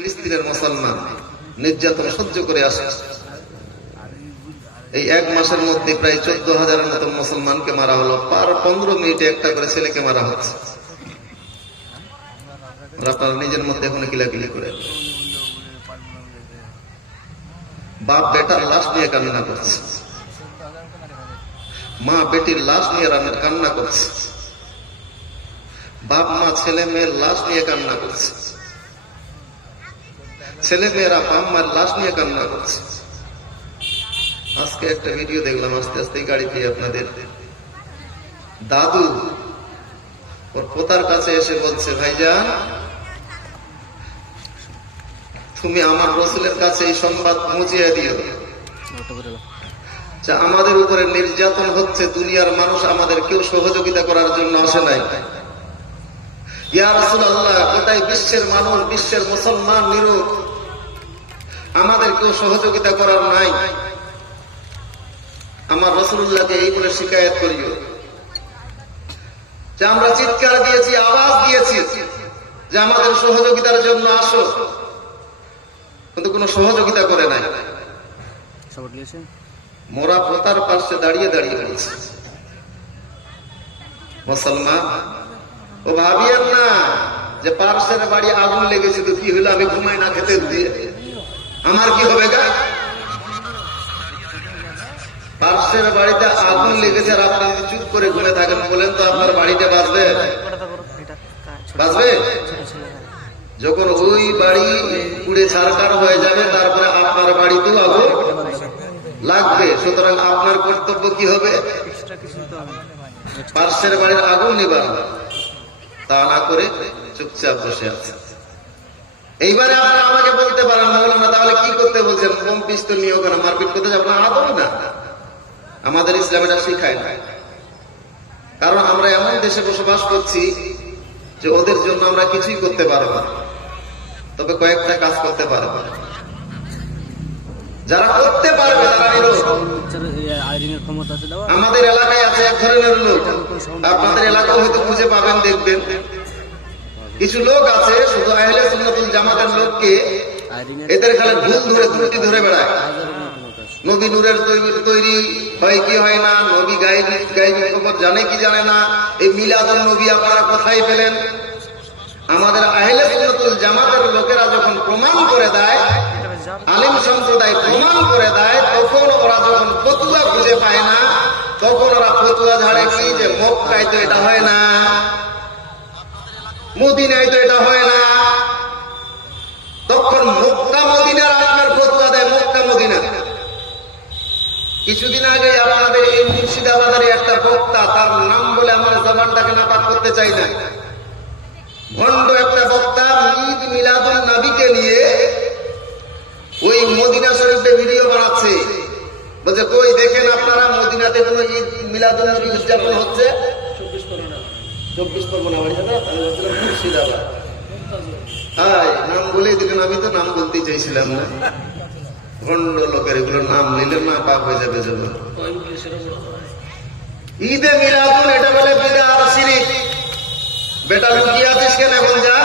ফিলিস্তিনের মুসলমান নির্যাতন সহ্য করে আসে। এই এক মাসের মধ্যে প্রায় 14,000-এর মতো মুসলমানকে মারা হলো। পার 15 মিনিটে একটা করে ছেলেকে মারা হচ্ছে। আপনারা নিজের মধ্যে এখন কিলাকিলি করে, বাপ বেটার লাশ নিয়ে কান্না করছে, মা বেটির লাশ নিয়ে কান্না করছে, বাপ মা ছেলে মেয়ের লাশ নিয়ে কান্না করছে, ছেলে মেয়েরা বাপ মার লাশ নিয়ে কান্না করছে। আজকে একটা ভিডিও দেখলাম, আস্তে আস্তে গাড়িতে, আপনাদের দাদু ওর পোতার কাছে এসে বলছে, ভাইজান তুমি আমার রসুলের কাছে এই সংবাদ পৌঁছিয়ে দিও যে আমাদের উপরে নির্যাতন হচ্ছে, দুনিয়ার মানুষ আমাদের কেউ সহযোগিতা করার জন্য আসে নাই। ইয়া রাসূলুল্লাহ, কোথায় বিশ্বের মানুষ, বিশ্বের মুসলমান নিরূপ, আমাদের কেউ সহযোগিতা করার নাই। আমার রাসূলুল্লাহকে এই বলে শিকায়ত করিও যে আমরা চিৎকার দিয়েছি, আওয়াজ দিয়েছি যে আমাদের সহযোগিতার জন্য আসো, কিন্তু কোনো সহযোগিতা করে নাই। মোরা পোতার পাশে দাঁড়িয়ে দাঁড়িয়ে বলছে, মুসলমান ও ভাবিয়েন না যে পার্শ্বের বাড়ি আগুন লেগেছে তো কি হলো, আমি ঘুমাই না খেতে দিয়ে আমার কি হবে গা? পার্শ্বের বাড়িতে আগুন লেগেছে আর আপনি যদি চুপ করে ঘুরে থাকেন, বলেন তো আপনার বাড়িটা বাঁচবে? বাঁচবে? যখন ওই বাড়ি পুড়ে ছারখার হয়ে যাবে, তারপরে আপনার বাড়িতেও আগুন লাগবে। সুতরাং আপনার কর্তব্য কি হবে? পার্শ্বের বাড়ির আগুন নিবানো, তা না করে চুপচাপ বসে আছে। এইবারে আপনারা আমাকে বলতে পারেন, মাওলানা তাহলে কি করতে বলছেন? বোম পিস্তল নিয়ে ওখানে মারপিট করতে যাবো না? আদৌ না, আমাদের ইসলাম এটা শিখায় না। কারণ আমরা এমন দেশে বসবাস করছি যে ওদের জন্য আমরা কিছুই করতে পারবো না, তবে কয়েকটা কাজ করতে পারবো। যারা করতে পারবে তারা আমাদের এলাকায় আছে এক ধরনের লোক, আপনাদের এলাকাও হয়তো খুঁজে পাবেন, দেখবেন কিছু লোক আছে শুধু আহলে সুন্নাতুল জামাতের লোককে এদের খালি ভুল ধরে ত্রুটি ধরে বেড়ায়। নবী নূরের তৈরি হয় কি হয় না, নবী গায়েবী খবর জানে কি জানে না, এই মিলাদুন নবী আপনারা কোথায় পেলেন? আমাদের আহলে সুন্নাতুল জামাতের লোকেরা যখন প্রমাণ করে দেয়, আলিম সম্প্রদায় প্রমাণ করে দেয়, তখন ওরা যখন ফতুয়া খুঁজে পায় না, তখন ওরা ফতুয়া ঝাড়ে কি যে মক্কায় তো এটা হয় না, মদিনায় তো এটা হয় না। তখন মক্কা মদিনার আপনার ফতুয়া দেয়, মক্কা মদিনা। কিছুদিন আগে আপনাদের এই মুর্শিদাবাদের একটা বক্তা, তার নাম বলে আমার জবানটাকে নাপাক করতে চাই না, ভণ্ড একটা বক্তা ঈদ মিলাদুন নবীকে নিয়ে ওই মদিনা শরীফে ভিডিও বানাচ্ছে। বলছে কই দেখেন আপনারা মদিনাতে কোনো ঈদ মিলাদুন নবী উদযাপন হচ্ছে? 24 পরগনা বাড়ি না, মুর্শিদাবাদ। হ্যাঁ, নাম বলেই দিলেন, আমি তো নাম বলতেই চাইছিলাম না। ভণ্ড লোকের এগুলো নাম নিলে না পাপ হয়ে যাবে। ঈদে মিলাদুন এটা বলে বিদআত শিরক। বেটা লুকিয়ে আছিস কেন? এখন যা।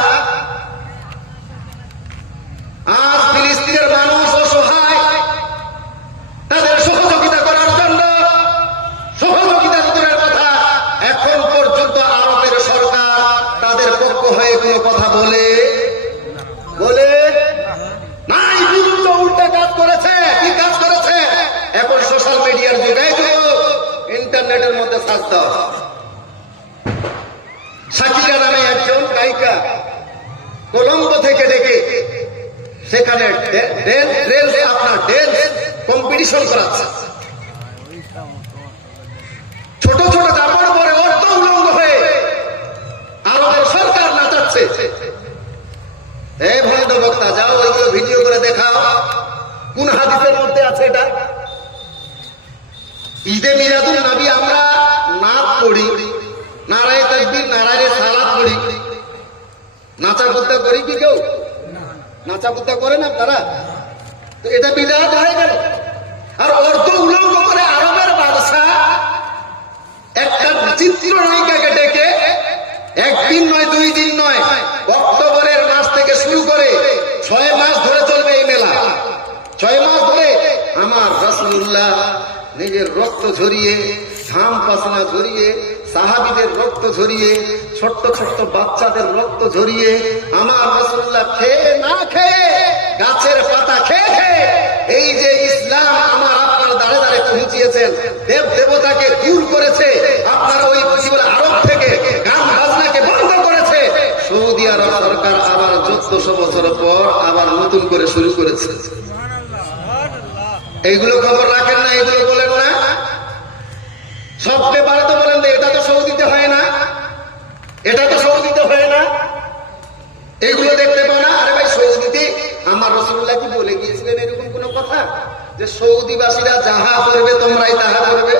আজ ফিলিস্তিনের মানুষ অসহায়, তাদের সহযোগিতা করার জন্য, সহযোগিতা দূরের কথা, এখন পর্যন্ত আরবের সরকার তাদের পক্ষ হয়ে কোনো কথা বলে নাই, বিরুদ্ধ উল্টা কাজ করেছে। কি কাজ করেছে? এখন সোশ্যাল মিডিয়ার যুগে ইন্টারনেটের মধ্যে সার্চ দাও, শাকিরা নামে একজন গায়িকা কলম্বো থেকে ডেকে সেখানে আপনার ড্যান্স কম্পিটিশন করাচ্ছে। ছোট ছোট কাপড় পরে অর্ধ উলঙ্গ হয়ে আরবের সরকার নাচাচ্ছে। এই ভণ্ড বক্তা, যাও ওইগুলো ভিডিও করে দেখাও, কোন হাদিসের মধ্যে আছে এটা? ঈদে মিলাদুন নবী আমরা নাচ পড়ি, নারায়ে তাকবীর, নারায়ে সালাত পড়ি, নাচা কুত্তা করি কি কেউ? নাচা কুত্তা করেন আপনারা? তো এটা বিদআত হয়ে গেল। আর অর্ধ উলঙ্গ করে আরবের বাদশা একটা চিত্রনায়িকাকে ডেকে একদিন নয়, 2 দিন নয়, অক্টোবরের মাস থেকে শুরু করে 6 নিজের রক্ত ঝরিয়ে, ঘাম পাসনা ঝরিয়ে, সাহাবীদের রক্ত ঝরিয়ে, ছোট্ট ছোট্ট বাচ্চাদের রক্ত ঝরিয়ে, আমার রাসূলুল্লাহ খেয়ে না খেয়ে, গাছের পাতা খেয়ে খেয়ে এই যে ইসলাম আমার আপনার দাঁড়ে দাঁড়ে পৌঁছিয়েছেন, দেব দেবতাকে দূর করেছে, আপনার ওই আরব থেকে গান বাজনাকে বন্ধ করেছে। সৌদি আরব সরকার আবার 1400 বছর পর আবার নতুন করে শুরু করেছে। এইগুলো খবর রাখেন না, এগুলো বলেন না, সব ব্যাপারে তো বলেন না এটা তো সৌদিতে হয় না, এটা তো সৌদিতে হয় না, এগুলো দেখতে পাও না। আরে ভাই, সৌদিতে আমার রাসূলুল্লাহ কি বলে গিয়েছিলেন এরকম কোন কথা যে সৌদিবাসীরা যাহা করবে তোমরাই তাহা করবে,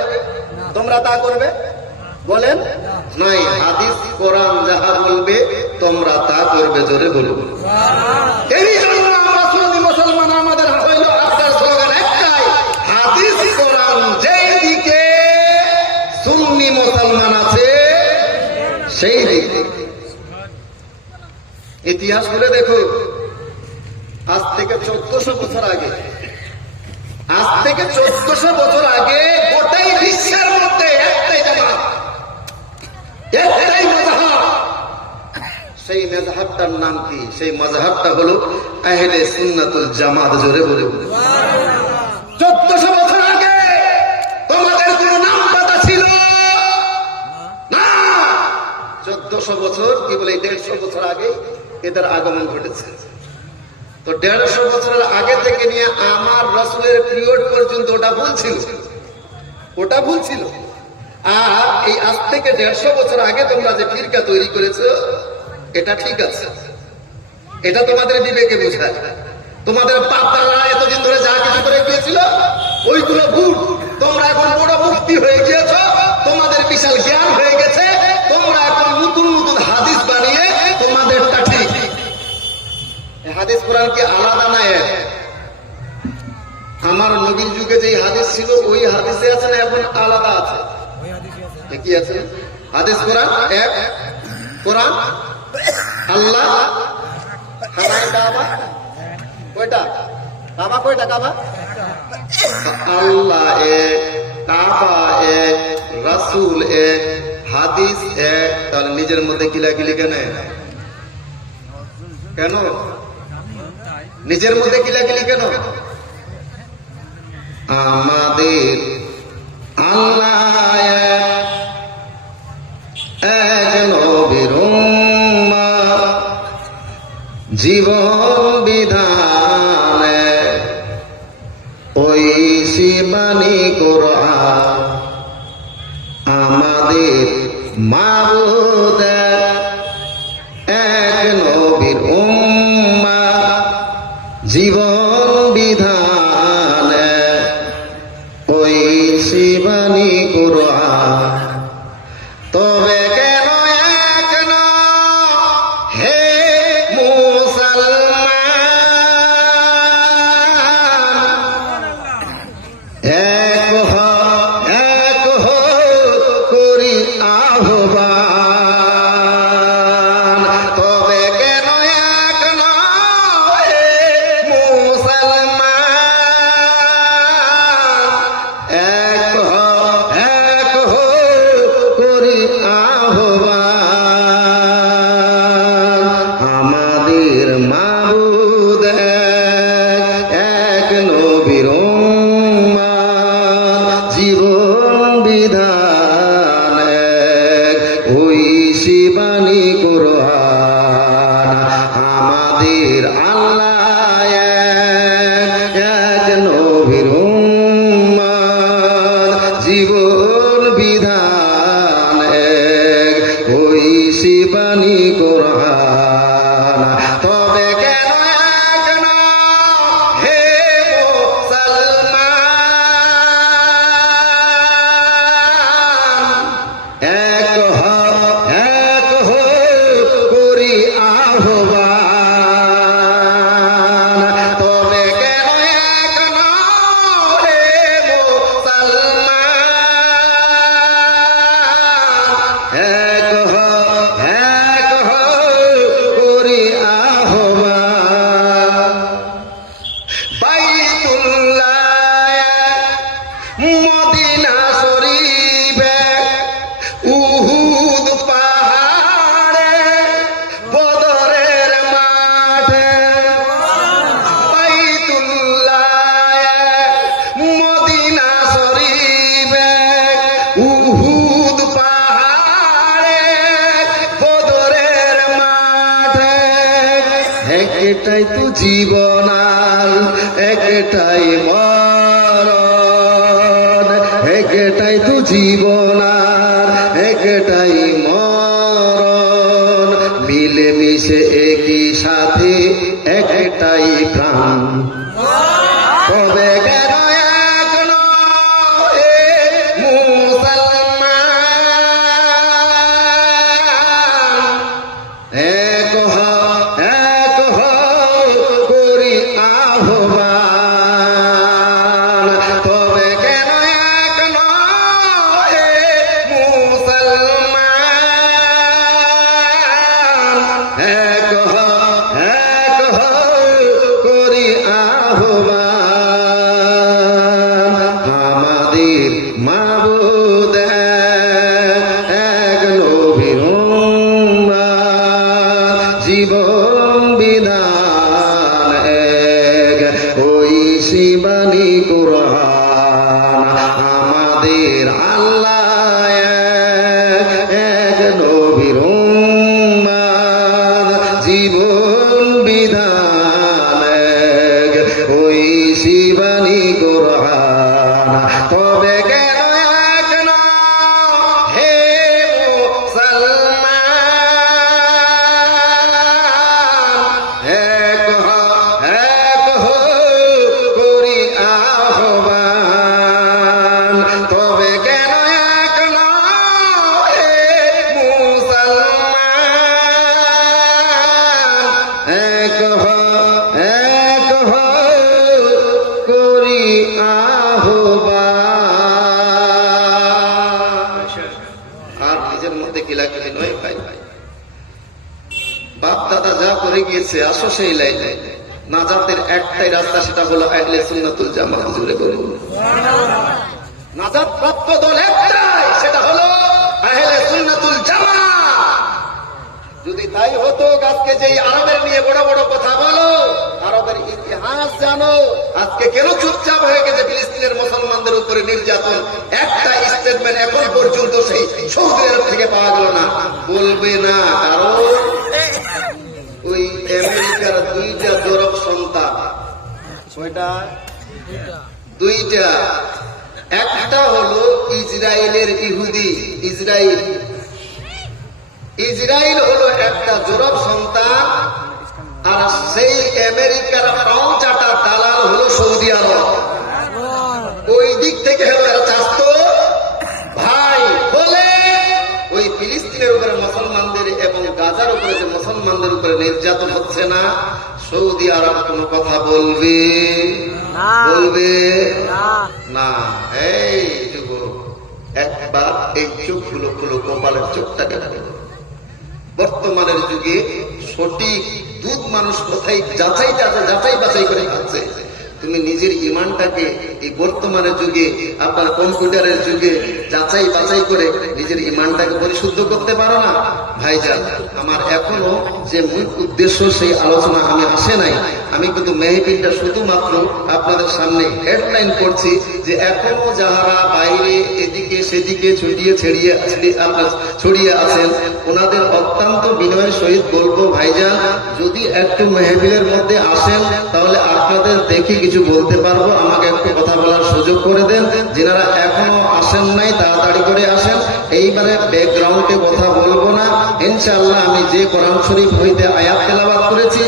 তোমরা তা করবে? বলেন নাই, হাদিস কোরআন যাহা বলবে তোমরা তা করবে। জোরে বলুন। এই জন্য আমরা সুন্নি মুসলমান, আমাদের হইল আপনার স্লোগান একটাই, হাদিস কোরআন যেই দিকে সুন্নি মুসলমান আছে সেই দিকে। ইতিহাস বলে দেখো, আজ থেকে 1400 বছর আগে, আজ থেকে 1400 বছর আগে গোটাই বিশ্বের মধ্যে একটাই জামাত, একটাই মাযহাব। সেই মাযহাবটার নাম কি? সেই মাযহাবটা হলো আহলে সুন্নাতুল জামাত। জোরে বলে বলে। 1400 বছর আগে তোমাদের কোন নাম পাতা ছিল না। 1400 বছর কি বলে 150 বছর আগে এদের আগমন ঘটেছে। তো 150 বছরের আগে থেকে নিয়ে আমার রাসূলের পিরিয়ড পর্যন্ত ওটা ভুল ছিল, ওটা ভুল ছিল। আর এই আজ থেকে 150 বছর আগে তোমরা যে ফিরকা তৈরি করেছো এটা ঠিক আছে, এটা তোমাদের বিবেকে বোঝায়। তোমাদের বাপ-দাদারা এতদিন ধরে যা কিছু করে গিয়েছিল ওইগুলো ভুল। তোমরা এখন বড় মুফতি হয়ে গিয়েছো, তোমাদের বিশাল জ্ঞান হয়ে গেছে, তোমরা এখন নতুন নতুন হাদিস বানিয়ে তোমাদেরটা ঠিক। হাদিস কোরআন কি আলাদা না? আমার নবীর যুগে যে হাদিস ছিল ওই হাদিসে আছে না এখন আলাদা আছে? কি আছে? হাদিস কোরআন এক, কোরআন আল্লাহ, কয়টা কাবা? কয়টা কাবা? আল্লাহ এক, কাবা এক, রাসূল এক, হাদিস এক। তাহলে নিজের মধ্যে কিলাকিলি কেন? কেন নিজের মধ্যে কিলাকিলি কেন? আমাদের আল্লাহ এক, নবীর উম্মাহ, জীবন বিধান ওই শিবানী কোরআন, আমাদের মাবুদ এক, নবীর উম্মাহ, জীবন বিধান ওই শিবানী কোরআন। তবে কেন এক না হে মুসলমান, এক হো করি আহ্বান। তবে কেন এক না হে মুসলমান, এক হো করি আহ্বান। আমাদের মাবুদ এক, নবীর উম্মাহ, জীবন বিধান এক, ওই শিবানী কোরআন। আমাদের আল্লাহ এক, নবীর উম্মাহ, জীবন বিধান এক, ওই শিবানী কোরআন। তবে কেন এক না হে মুসলমান, এক হো করি আহ্বান। একটাই তো জীবন আর একটাই মরণ, একটাই তো জীবন আর একটাই মরণ, মিলেমিশে একই সাথে একটাই প্রাণ। তবে কেন এক নয় মুসলমান, এক করি আহ্বান। তবে কেন এক নয় মুসলমান, এক করি আহ্বান। আমাদের মাবুদ এক, নবীর উম্মাহ জীবন বিধান এক, ওই শিবানী কুরআন। আমাদের আল্লাহ এক, নবীর উম্মাহ জীবন বিধান এক, ওই শিবানী কুরআন। তবে কেন এক নয় হে মুসলমান, এক করি আহ্বান। তবে কেন এক নয় হে মুসলমান, এক করি আহ্বান। আর নিজের মধ্যে কিলাকিলি নয় ভাই, বাপ দাদা যা করে গিয়েছে আসো সেই লাইনে। নাজাতের একটাই রাস্তা, সেটা হলো আহলে সুন্নাতুল জামাত। জুড়ে বলুন নাজাত প্রাপ্ত দল একটাই, সেটা হলো আহলে সুন্নাতুল জামাত। যদি তাই হতো, আজকে যেই আরবের নিয়ে বড় বড় কথা বলো, আরবের ইতিহাস জানো, আজকে কেন চুপচাপ হয়ে গেছে ফিলিস্তিনের মুসলমানদের উপরে নির্যাতন? একটা স্টেটমেন্ট এখন পর্যন্ত সেই সৌদি আরব থেকে পাওয়া গেল না। বলবে না, কারণ ওই আমেরিকার দুইটা জরব সন্তান, কয়টা? দুইটা। একটা হলো ইসরায়েলের ইহুদি, ইসরায়েল হলো একটা জরব সন্তান, আর সেই আমেরিকার পাও চাটা দালাল হলো সৌদি আরব। ওই দিক থেকে হলো এরা চাস্তো ভাই বলে ওই ফিলিস্তিনের উপরে মুসলমানদের এবং গাজার উপরে যে মুসলমানদের উপরে নির্যাতন হচ্ছে না, সৌদি আরব কোনো কথা বলবে না। এই যুবক, একবার এই চোখগুলো খুলো, কপালের চোখটাকে খুলো। বর্তমানের যুগে সঠিক দুধ মানুষ কোথায় যাচাই বাছাই করে খাচ্ছে। তুমি নিজের ইমানটাকে এই বর্তমানের যুগে, আপনার কম্পিউটারের যুগে যাচাই বাছাই করে নিজের ইমানটাকে পরিশুদ্ধ করতে পারো না? ভাইজান, আমার এখনো যে মূল উদ্দেশ্য সেই আলোচনা আমি আসে নাই। আমি কিন্তু মেহফিলটা শুধুমাত্র আপনাদের সামনে হেডলাইন করছি যে এখনো যাহারা বাইরে এদিকে সেদিকে ছড়িয়ে আছেন, ওনাদের অত্যন্ত বিনয়ের সহিত বলবো, ভাইজান যদি একটু মেহফিলের মধ্যে আসেন তাহলে আপনাদের দেখে কিছু বলতে পারবো, আমাকে একটু কথা বলার সুযোগ করে দেন। যেনারা এখনো আসেন নাই তাড়াতাড়ি করে আসেন। এইবারে ব্যাকগ্রাউন্ডে কথা বলবো না, ইনশাআল্লাহ। আমি যে কোরআন শরীফ হইতে আয়াত তেলাওয়াত করেছি